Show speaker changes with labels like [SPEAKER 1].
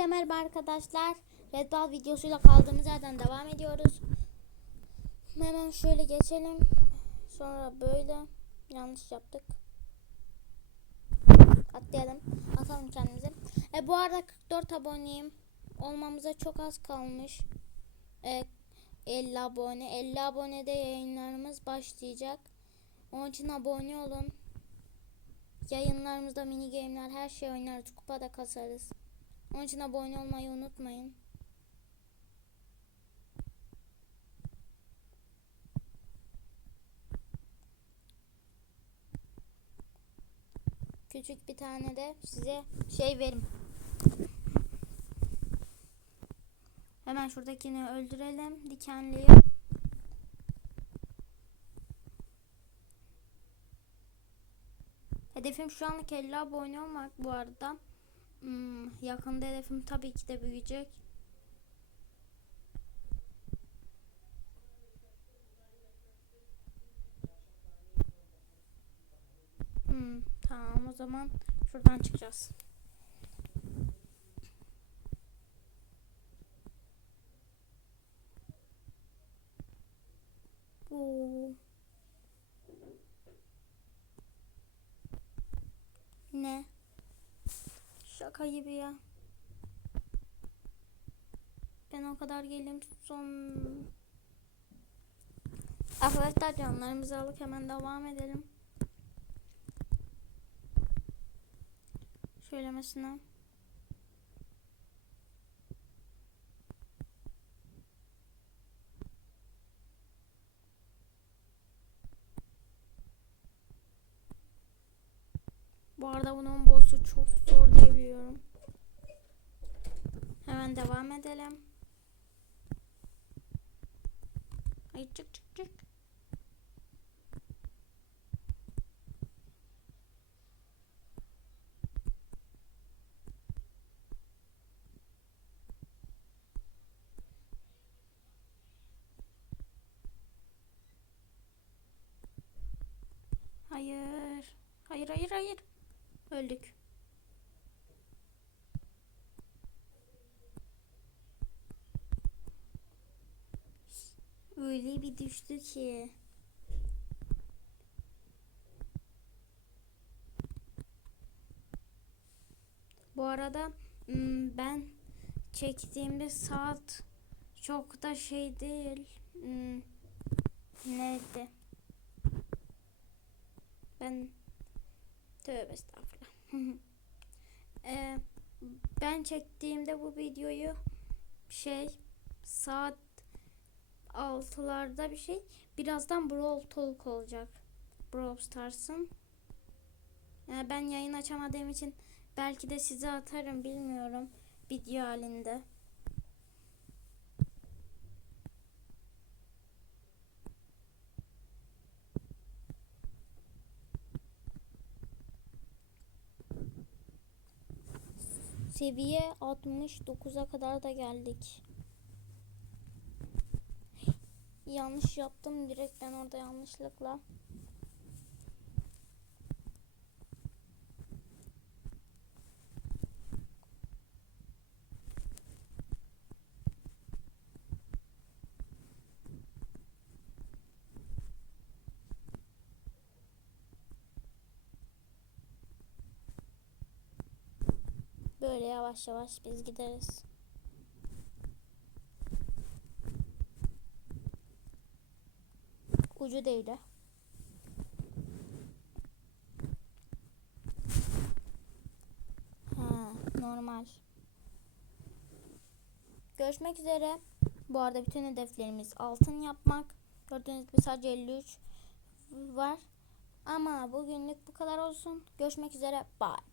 [SPEAKER 1] Hepinize merhaba arkadaşlar. Red Ball videosuyla kaldığımız yerden devam ediyoruz. Hemen şöyle geçelim. Sonra böyle yanlış yaptık. Atlayalım. Atalım kendimizi. E, bu arada 44 aboneyim. Olmamıza çok az kalmış. E, 50 abone. 50 abonede yayınlarımız başlayacak. Onun için abone olun. Yayınlarımızda mini game'ler her şey oynarız. Kupa da kasarız. Onun için abone olmayı unutmayın. Küçük bir tane de size şey verim. Hemen şuradakini öldürelim. Dikenliyi. Hedefim şu anlık 50 abone olmak bu arada. Hmm, yakında hedefim tabii ki de büyüyecek. Hmm, tamam o zaman şuradan çıkacağız. Ne? Şaka gibi ya. Ben o kadar gelim son... Arkadaşlar canlarımızı alıp hemen devam edelim. Şöyle mesela. Bu arada bunun boss'u çok zor diye biliyorum. Hemen devam edelim. Ay çık çık çık. Hayır. Hayır hayır hayır. Öldük. Öyle bir düştü ki. Bu arada hmm, ben çektiğimde saat çok da şey değil. Hmm, Neydi? Ben tövbe estağfurullah. Ee, ben çektiğimde bu videoyu şey saat 6'larda bir şey. Birazdan Brawl Talk olacak. Brawl Stars'ın. Yani ben yayın açamadığım için belki de size atarım bilmiyorum video halinde. Seviye 69'a kadar da geldik. Yanlış yaptım direkt ben orada yanlışlıkla. Böyle yavaş yavaş biz gideriz. Ucu değil de. Ha, normal. Görüşmek üzere. Bu arada bütün hedeflerimiz altın yapmak. Gördüğünüz gibi sadece 53 var. Ama bugünlük bu kadar olsun. Görüşmek üzere. Bye bye.